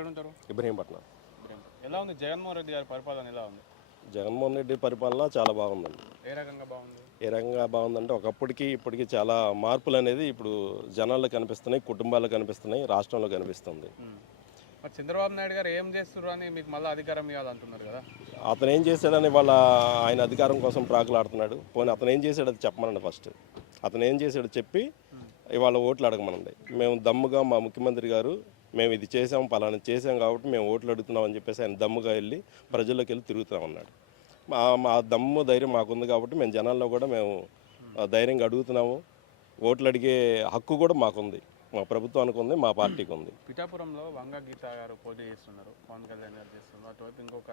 ఎక్కడ ఉంటారు ఇబ్రహీంపట్నం. ఎలా ఉంది జగన్మోహన్ రెడ్డి గారి పరిపాలన ఎలా ఉంది? జగన్మోహన్ రెడ్డి పరిపాలన చాలా బాగుందండి. ఏ రకంగా బాగుంది? ఏ రకంగా బాగుందంటే ఒకప్పటికి ఇప్పటికి చాలా మార్పులు అనేది ఇప్పుడు జనాల్లో కనిపిస్తున్నాయి కుటుంబాల్లో కనిపిస్తున్నాయి రాష్ట్రంలో కనిపిస్తుంది. మరి చంద్రబాబు నాయుడు గారు ఏం చేస్తున్నారు అని మీకు మళ్ళీ అధికారం ఇవ్వాలంటున్నారు కదా? అతను ఏం చేశాడని వాళ్ళ ఆయన అధికారం కోసం ప్రాకులాడుతున్నాడు. పోనీ అతను ఏం చేశాడో అది చెప్పమనండి ఫస్ట్. అతను ఏం చేశాడో చెప్పి ఇవాళ ఓట్లు అడగమనండి. మేము దమ్ముగా మా ముఖ్యమంత్రి గారు మేము ఇది చేసాం పలానా చేసాం కాబట్టి మేము ఓట్లు అడుగుతున్నాం అని చెప్పేసి ఆయన దమ్ముగా వెళ్ళి ప్రజల్లోకి వెళ్ళి తిరుగుతున్నాం అన్నాడు మా మా దమ్ము ధైర్యం మాకుంది కాబట్టి మేము జనాల్లో కూడా మేము ఆ, ధైర్యంగా అడుగుతున్నాము. ఓట్లు అడిగే హక్కు కూడా మాకుంది. మా ప్రభుత్వానికి ఉంది మా పార్టీకి ఉంది. పిఠాపురంలో వంగ గీత గారు పోటీ చేస్తున్నారు పవన్ కళ్యాణ్ గారు చేస్తున్నారు. అటువైపు ఇంకొక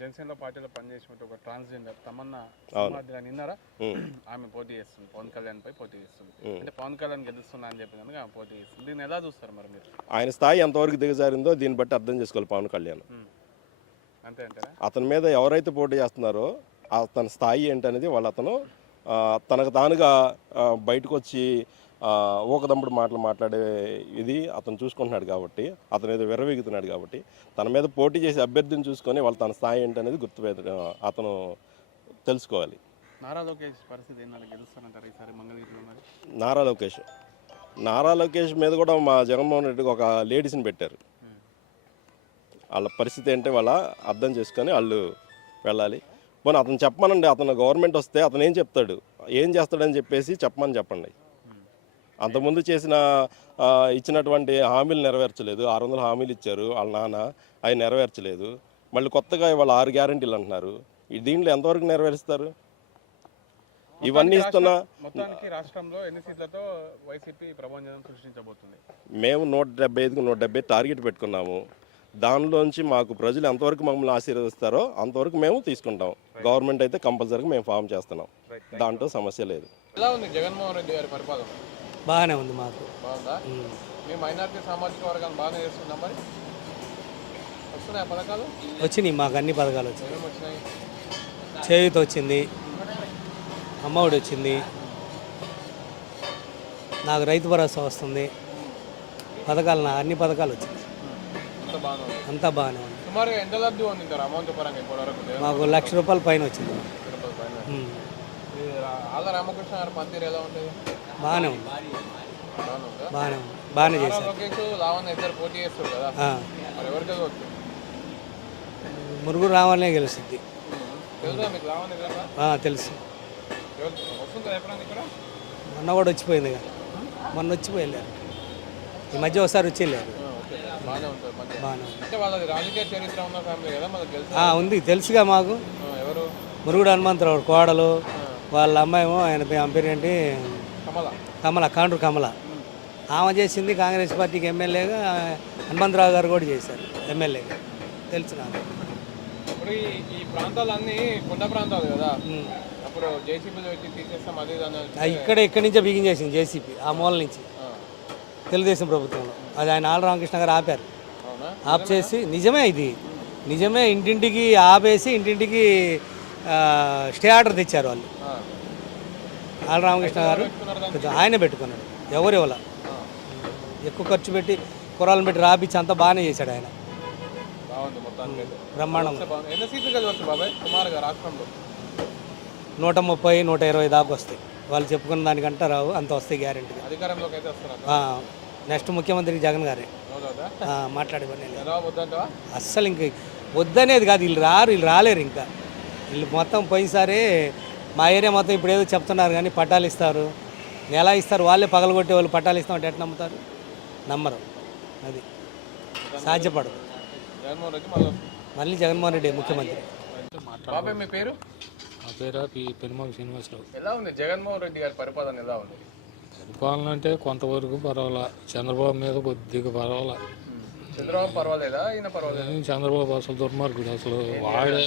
జనసేన పార్టీలో పనిచేసినట్టు ఒక ట్రాన్స్జెండర్ తమన్నా అని విన్నారా. ఆమె పోటీ చేస్తుంది పవన్ కళ్యాణ్ పై పోటీ చేస్తుంది. అంటే పవన్ కళ్యాణ్ గెలుస్తున్నా అని చెప్పి కనుక ఆమె పోటీ చేస్తుంది. దీన్ని ఎలా చూస్తారు మరి మీరు? ఆయన స్థాయి ఎంతవరకు దిగజారిందో దీన్ని బట్టి అర్థం చేసుకోవాలి పవన్ కళ్యాణ్. అంతే అంటారా? అతని మీద ఎవరైతే పోటీ చేస్తున్నారో అతని స్థాయి ఏంటనేది వాళ్ళు అతను తనకు తానుగా బయటకు వచ్చి ఊకదంపుడు మాటలు మాట్లాడే ఇది అతను చూసుకుంటున్నాడు కాబట్టి అతను ఏదో విర్రవీగుతున్నాడు కాబట్టి తన మీద పోటీ చేసే అభ్యర్థిని చూసుకొని వాళ్ళు తన స్థాయి ఏంటనేది గుర్తు అతను తెలుసుకోవాలి. నారా లోకేష్ పరిస్థితి ఏంటంటే గెలుస్తారంటారు ఈసారి మంగళగిరిలో మరి? నారా లోకేష్. నారా లోకేష్ మీద కూడా మా జగన్మోహన్ రెడ్డికి ఒక లేడీస్ని పెట్టారు. వాళ్ళ పరిస్థితి ఏంటో వాళ్ళ అర్థం చేసుకొని వాళ్ళు వెళ్ళాలి. పోనీ అతను చెప్పమనండి అతను గవర్నమెంట్ వస్తే అతను ఏం చెప్తాడు? ఏం చేస్తాడని చెప్పేసి చెప్పమని చెప్పండి. అంతకుముందు చేసిన ఇచ్చినటువంటి హామీలు నెరవేర్చలేదు. ఆరు వందల హామీలు ఇచ్చారు వాళ్ళ నాన్న. అవి నెరవేర్చలేదు. మళ్ళీ కొత్తగా ఇవాళ ఆరు గ్యారంటీలు అంటున్నారు. ఈ దీంట్లో ఎంతవరకు నెరవేరుస్తారు? ఇవన్నీ ఇస్తున్నా మొత్తానికి రాష్ట్రంలో ఎన్ని సీట్లతో వైసీపీ ప్రభంజనం సృష్టించబోతుంది? మేము నూట డెబ్బై ఐదుకు నూట డెబ్బై టార్గెట్ పెట్టుకున్నాము. దానిలోంచి మాకు ప్రజలు ఎంతవరకు మమ్మల్ని ఆశీర్వదిస్తారో అంతవరకు మేము తీసుకుంటాం. గవర్నమెంట్ అయితే కంపల్సరీగా మేము ఫామ్ చేస్తున్నాం. దాంట్లో సమస్య లేదు. ఎలా ఉంది జగన్మోహన్ రెడ్డి గారి పరిపాలన? బాగానే ఉంది మాకు. వచ్చినాయి మాకు అన్ని పథకాలు వచ్చినాయి. చేయూత వచ్చింది అమ్మఒడి వచ్చింది నాకు రైతు భరోసా వస్తుంది. పథకాలు నా అన్ని పథకాలు వచ్చినాయి. అంత బాగానే ఉంది. అంతా బాగానే ఉంది. సుమారుగా ఎంత లబ్ధి పొందింటారు అమౌంట్ పరంగా ఇప్పటివరకు? మాకు లక్ష రూపాయల పైన వచ్చింది. ఆళ్ళ రామకృష్ణ గారి పనితీరు ఎలా ఉంటుంది బాగానే ఉంది. బాగానే ఉందా. బాగానే చేశారు. లోకేష్ లావణ్య ఇద్దరు పోటీ చేస్తారు కదా. ఆ. మరి ఎవరికి వెళ్ళవచ్చు మురుగురు రావాలనే గెలుస్తుంది. తెలుసా మొన్న కూడా వచ్చిపోయింది కదా. మొన్న వచ్చిపోయి వెళ్ళారు ఈ మధ్య ఒకసారి వచ్చి వెళ్ళారు ఆ, ఓకే. బాగానే ఉంటుంది మంచిగా బాగానే ఉంది. తెలుసుగా మాకు. మురుగుడు హనుమంతరావు కోడలు. వాళ్ళ అమ్మాయేమో ఆయన పే- ఆమె పేరు ఏంటి కమల. కమల కాండ్రు కమల. ఆమె చేసింది కాంగ్రెస్ పార్టీకి ఎమ్మెల్యేగా హనుమంతరావు గారు కూడా చేశారు ఎమ్మెల్యేగా. తెలుసు నాకు. ఇప్పుడు ఈ ప్రాంతాలన్నీ కొండ ప్రాంతాలు కదా. అప్పుడు తీసేస్తాం అది ఆ ఇక్కడ ఇక్కడి నుంచే బిగించేసింది జేసీపీ ఆ మూల నుంచి. తెలుగుదేశం ప్రభుత్వంలో. అది ఆయన ఆళ్ళ రామకృష్ణ గారు ఆపారు. ఆఫ్ చేసి నిజమే ఇది. నిజమే ఇంటింటికి ఆపేసి ఇంటింటికి స్టే ఆర్డర్ తెచ్చారు వాళ్ళు. ఆళ్ళ రామకృష్ణ గారు ఆయనే పెట్టుకున్నాడు. ఎవరు ఇవ్వాల? ఎక్కువ ఖర్చు పెట్టి కురాలను పెట్టి రాపిచ్చి అంతా బాగానే చేశాడు ఆయన. రాష్ట్రంలో. నూట ముప్పై నూట ఇరవై దాకా వస్తాయి. వాళ్ళు చెప్పుకున్న దానికంటే రావు అంత వస్తాయి వస్తున్నారు. నెక్స్ట్ ముఖ్యమంత్రి జగన్ గారే. అవుదా ఆ, మాట్లాడే పని లేదు. ఎలా వద్దంటావా? అస్సలు ఇంక వద్దనేది కాదు. వీళ్ళు రారు వీళ్ళు రాలేరు ఇంకా. వీళ్ళు మొత్తం పోయినసారి మా ఏరియా మొత్తం ఇప్పుడు ఏదో చెప్తున్నారు కానీ పట్టాలు ఇస్తారు. నెల ఇస్తారు. వాళ్ళే పగలగొట్టే వాళ్ళు పట్టాలు ఇస్తామంటే ఎట్లా నమ్ముతారు? నమ్మరు. అది సాధ్యపడదు. జగన్మోహన్ రెడ్డి మళ్ళీ జగన్మోహన్ రెడ్డి ముఖ్యమంత్రి. బాబాయ్ మీ పేరు? నా పేరు పి పెనుమాక శ్రీనివాసరావు. ఎలా ఉంది? జగన్మోహన్ రెడ్డి గారి పరిపాలన ఎలా ఉంది? పరిపాలన అంటే కొంతవరకు పర్వాలా. చంద్రబాబు మీద కొద్దిగా పర్వాలా. చంద్రబాబు పర్వాలేదా? ఈయన పర్వాలేదు? చంద్రబాబు అసలు దుర్మార్గుడు. అసలు వాడే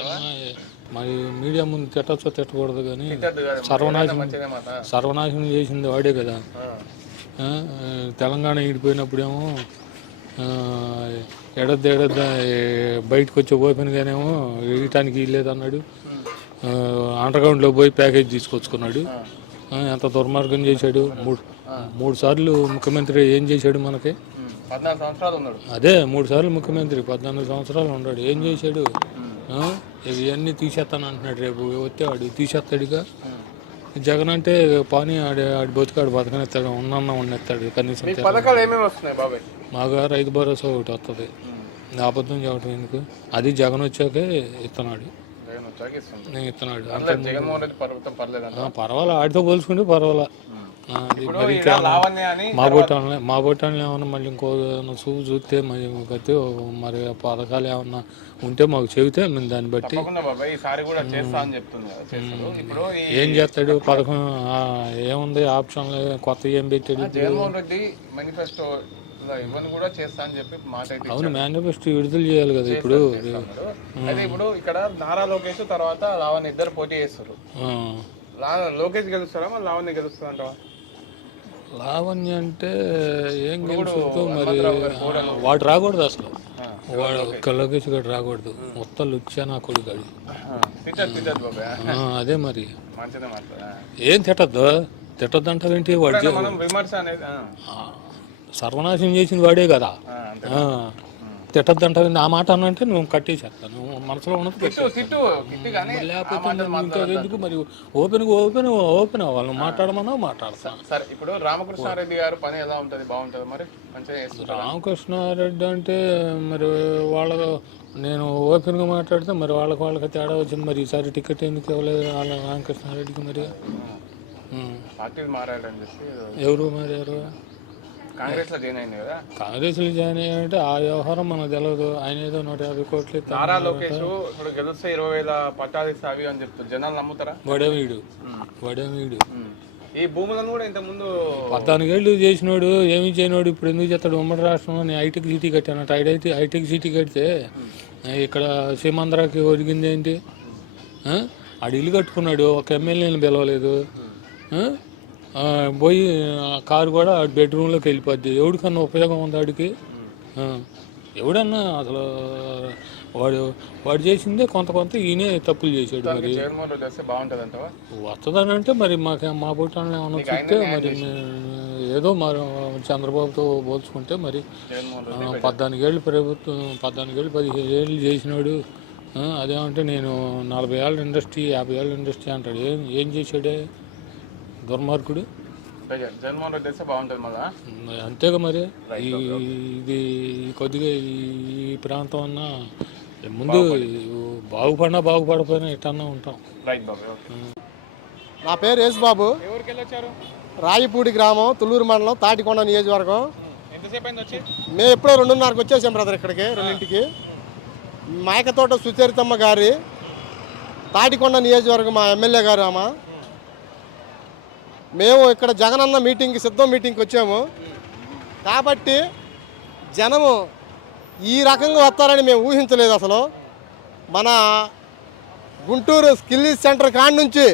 మరి మీడియా ముందు తిట్టచ్చో తిట్టకూడదు కానీ సర్వనాశనం సర్వనాశనం చేసింది వాడే కదా. తెలంగాణ ఈడిపోయినప్పుడేమో ఎడద్ద ఎడద్ద బయటకు వచ్చే ఓపెన్గానేమో వేయటానికి లేదన్నాడు అండర్గ్రౌండ్లో పోయి ప్యాకేజ్ తీసుకొచ్చుకున్నాడు. ఎంత దుర్మార్గం చేశాడు. మూడు మూడు సార్లు ముఖ్యమంత్రి ఏం చేశాడు మనకి? అదే మూడు సార్లు ముఖ్యమంత్రి పద్నాలుగు సంవత్సరాలు ఉన్నాడు. ఏం చేశాడు? ఇవన్నీ తీసేస్తాను అంటున్నాడు రేపు. వస్తే వాడు తీసేస్తాడుగా. జగన్ అంటే పాని ఆడి ఆడి బతుకాడు బతకనెత్తాడు ఉన్నన్న ఉన్నెత్తాడు కనీసం మీకు పథకాలు ఏమేమి వస్తున్నాయి బాబాయ్? మాగా రైతు భరోసా ఒకటి వస్తుంది అబద్ధం చెప్పడం ఎందుకు? అది జగన్ వచ్చాకే ఇస్తున్నాడు. నేను ఇస్తున్నాడు పర్వాలా. ఆడితో పోల్చుకుంటే పర్వాలా. అది మా బొట్టాలని మా బొట్టాలని ఏమన్నా మళ్ళీ ఇంకో చూపు చూస్తే మరి గతి మరి పథకాలు ఏమన్నా ఉంటే మాకు చెబితే మేము దాన్ని బట్టి ఏం చేస్తాడు? పథకం ఏముంది? ఆప్షన్లు కొత్త ఏం పెట్టాడు? జగన్మోహన్ రెడ్డి మేనిఫెస్టో ఇవన్నీ కూడా చేస్తా అని చెప్పి మాట అవును మేనిఫెస్టో విడుదల చేయాలి కదా ఇప్పుడు. అయితే ఇప్పుడు ఇక్కడ నారా లోకేష్ తర్వాత లావణ్య ఇద్దరు పోటీ చేస్తారు. లోకేష్ గెలుస్తారా? లావణ్య గెలుస్తుందంటావా? లావణ్య అంటే ఏం గెలుస్తుందో మరి వాడు రాకూడదు అసలు. వాడు ఒక్క లోకేష్ గడు రాకూడదు. మొత్తం లుచ్చా నా ఆ, అదే మరి. ఏం తిట్టద్దు? తిట్టద్దు అంటావేంటి వాడు సర్వనాశనం చేసింది వాడే కదా. తిట్టద్దు అంటావేంటి ఆ మాట అన్నంటే నువ్వు కట్టేసేస్తాను నువ్వు మనసులో ఉన్నది లేకపోతే నువ్వు ఇంకా ఎందుకు మరి ఓపెన్ ఓపెన్ ఓపెన్ అవ్వాలి. మాట్లాడమన్నా మాట్లాడతా. సరే ఇప్పుడు రామకృష్ణారెడ్డి గారు పని ఎలా ఉంటది? బాగుంటది మరి? రామకృష్ణారెడ్డి అంటే మరి వాళ్ళ నేను ఓపెన్గా మాట్లాడితే మరి వాళ్ళకి వాళ్ళకి తేడా వచ్చింది. మరి ఈసారి టికెట్ ఎందుకు ఇవ్వలేదు వాళ్ళ రామకృష్ణారెడ్డికి మరి? ఎవరు మారారు? కాంగ్రెస్లో జాయిన్ అయింది కదా? కాంగ్రెస్లో జాయిన్ అయ్యారంటే ఆ వ్యవహారం మనకు తెలియదు ఆయన ఏదో నూట యాభై కోట్లు. నారా లోకేష్ ఇప్పుడు గెలిస్తే ఇరవై వేల పట్టాలు ఇస్తే అవి అని చెప్తారు. జనాలు నమ్ముతారా? వాడే వీడు వాడే వీడు ఉమ్. ఈ భూములను కూడా ఇంత ముందు పద్నాలుగేళ్ళు చేసినోడు ఏమి చేయనోడు ఇప్పుడు ఎందుకు చేస్తాడు? ఉమ్మడి రాష్ట్రంలో నేను ఐటెక్ సిటీ కట్టాను. ఐటీ ఐటెక్ సిటీ కడితే ఇక్కడ సీమాంధ్రాకి ఒరిగింది ఏంటి? ఆడు ఇల్లు కట్టుకున్నాడు. ఒక ఎమ్మెల్యేని పిలవలేదు. పోయి ఆ కారు కూడా బెడ్రూమ్లోకి వెళ్ళిపోద్ది. ఎవడికన్నా ఉపయోగం ఉంది ఆడికి. ఎవడన్నా అసలు వాడు వాడు చేసిందే కొంత కొంత ఈయనే తప్పులు చేశాడు మరి. వస్తుందని అంటే మరి మాకు మా పుట్టాలని ఏమన్నా చూస్తే మరి ఏదో మరి చంద్రబాబుతో పోల్చుకుంటే మరి పద్నాలుగేళ్ళు ప్రభుత్వం పద్నాలుగేళ్ళు పదిహేను ఏళ్ళు చేసినాడు. అదేమంటే నేను నలభై ఏళ్ళ ఇండస్ట్రీ యాభై ఏళ్ళ ఇండస్ట్రీ అంటాడు. ఏం ఏం చేశాడే? దుర్మార్గుడు. రెడ్డి జగన్మోహన్ రెడ్డి వస్తే బాగుంటది మళ్ళా? అంతేగా మరి. ఈ ఇది కొద్దిగా ఈ ప్రాంతం అన్నా ముందు బాగుపడినా బాగుపడపోయినా ఇట్టన్నా ఉంటాం. రైట్ బాబు ఓకే నా పేరు యేసుబాబు రాయిపూడి గ్రామం తుళ్ళూరు మండలం తాటికొండ నియోజకవర్గం. మేము ఎప్పుడో రెండున్నరకు వచ్చేసాం బ్రదర్ ఇక్కడికి రెండింటికి. మేకతోట సుచరితమ్మ గారి తాటికొండ నియోజకవర్గం మా ఎమ్మెల్యే గారు ఆమె. మేము ఇక్కడ జగనన్న మీటింగ్కి సిద్ధం మీటింగ్కి వచ్చాము. కాబట్టి జనము ఈ రకంగా వస్తారని మేము ఊహించలేదు అసలు. మన గుంటూరు స్కిల్ సెంటర్ కాడ నుంచి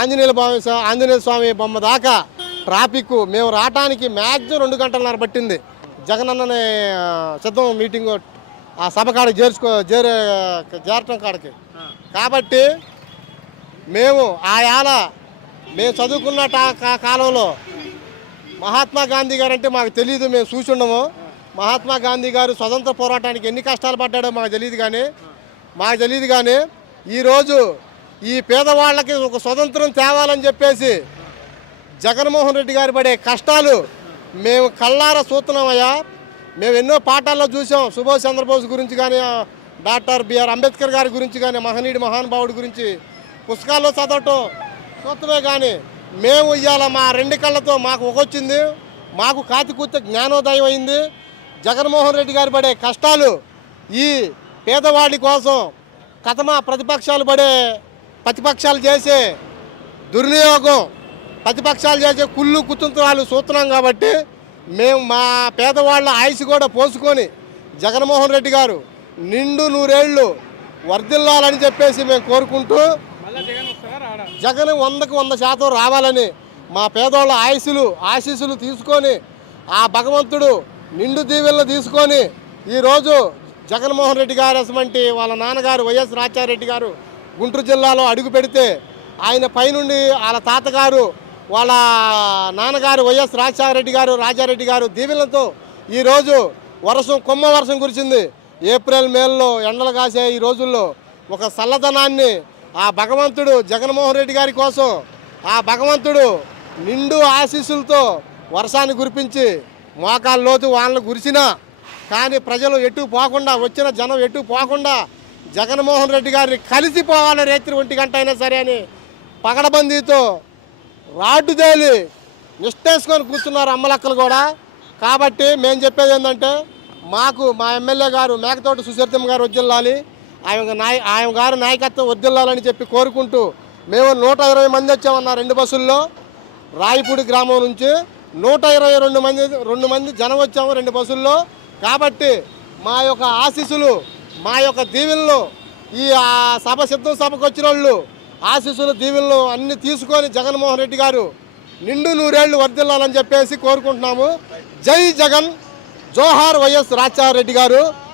ఆంజనేయుల స్వామి ఆంజనేయ స్వామి బొమ్మ దాకా ట్రాఫిక్ మేము రావటానికి మ్యాక్సిమం రెండు గంటలన్నర పట్టింది. జగనన్నని సిద్ధం మీటింగ్ ఆ సభ కాడకి చేర్చుకో చేరే చేరటం కాడకి. కాబట్టి మేము ఆ యాల మేము చదువుకున్న కాలంలో మహాత్మా గాంధీ గారు అంటే మాకు తెలియదు మేము చూసుండము. మహాత్మా గాంధీ గారు స్వతంత్ర పోరాటానికి ఎన్ని కష్టాలు పడ్డాడో మాకు తెలియదు కానీ మాకు తెలియదు కానీ ఈరోజు ఈ పేదవాళ్ళకి ఒక స్వతంత్రం తేవాలని చెప్పేసి జగన్మోహన్ రెడ్డి గారు పడే కష్టాలు మేము కళ్ళారా చూస్తున్నామయ్యా మేము ఎన్నో పాఠాల్లో చూసాం సుభాష్ చంద్రబోస్ గురించి కానీ డాక్టర్ బిఆర్ అంబేద్కర్ గారి గురించి కానీ మహనీయుడు మహానుభావుడి గురించి పుస్తకాల్లో చదవటం చూస్తమే కానీ మేము ఇవాళ మా రెండు కళ్ళతో మాకు ఒకొచ్చింది. మాకు కాతికూత జ్ఞానోదయం అయింది. జగన్మోహన్ రెడ్డి గారు పడే కష్టాలు ఈ పేదవాడి కోసం కథమా ప్రతిపక్షాలు పడే ప్రతిపక్షాలు చేసే దుర్వినియోగం ప్రతిపక్షాలు చేసే కుళ్ళు కుతంత్రాలు చూస్తున్నాం కాబట్టి మేము మా పేదవాళ్ళ ఆయుసు కూడా పోసుకొని జగన్మోహన్ రెడ్డి గారు నిండు నూరేళ్ళు వర్ధిల్లాలని చెప్పేసి మేము కోరుకుంటూ మళ్ళీ జగన్ వస్తారా రాడా జగన్ వందకు వంద శాతం రావాలని మా పేదోళ్ళ ఆయుసులు ఆశీస్సులు తీసుకొని ఆ భగవంతుడు నిండు దీవెనలు తీసుకొని ఈరోజు జగన్మోహన్ రెడ్డి గారు అసమంటి వాళ్ళ నాన్నగారు వైఎస్ రాజారెడ్డి గారు గుంటూరు జిల్లాలో అడుగు పెడితే ఆయన పైనుండి వాళ్ళ తాతగారు వాళ్ళ నాన్నగారు వైఎస్ రాజశేఖరరెడ్డి గారు రాజారెడ్డి గారు దీవెనలతో ఈరోజు వర్షం కొమ్మ వర్షం కురిసింది. ఏప్రిల్ మేల్లో ఎండలు కాసే ఈ రోజుల్లో ఒక చల్లదనాన్ని ఆ భగవంతుడు జగన్మోహన్ రెడ్డి గారి కోసం ఆ భగవంతుడు నిండు ఆశీస్సులతో వర్షాన్ని కురిపించి మోకాళ్ళలోతు వానలు కురిసినా కానీ ప్రజలు ఎటు పోకుండా వచ్చిన జనం ఎటు పోకుండా జగన్మోహన్ రెడ్డి గారిని కలిసిపోవాలి రేత్రి ఒంటి గంట అయినా సరే అని పగడబందీతో రాడ్డు తేలి నిష్టేసుకొని కూర్చున్నారు అమ్మలక్కలు కూడా. కాబట్టి మేము చెప్పేది ఏంటంటే మాకు మా ఎమ్మెల్యే గారు మేకతోటి సుశీర్తమ్మ గారు వదిల్లాలి ఆయన నాయ ఆయన గారు నాయకత్వం వదిల్లాలని చెప్పి కోరుకుంటూ మేము నూట ఇరవై మంది వచ్చామన్న రెండు బస్సుల్లో రాయపూడి గ్రామం నుంచి నూట ఇరవై రెండు మంది రెండు మంది జనం వచ్చాము రెండు బస్సుల్లో. కాబట్టి మా యొక్క ఆశీస్సులు మా యొక్క దీవెనలు ఈ సభ సిద్ధం సభకు వచ్చిన వాళ్ళు ఆశీస్సులు దీవెనలు అన్ని తీసుకొని జగన్మోహన్ రెడ్డి గారు నిండు నూరేళ్ళు వర్దిల్లాలని చెప్పేసి కోరుకుంటున్నాము. జై జగన్ జోహార్ వైఎస్ రాజారెడ్డి గారు.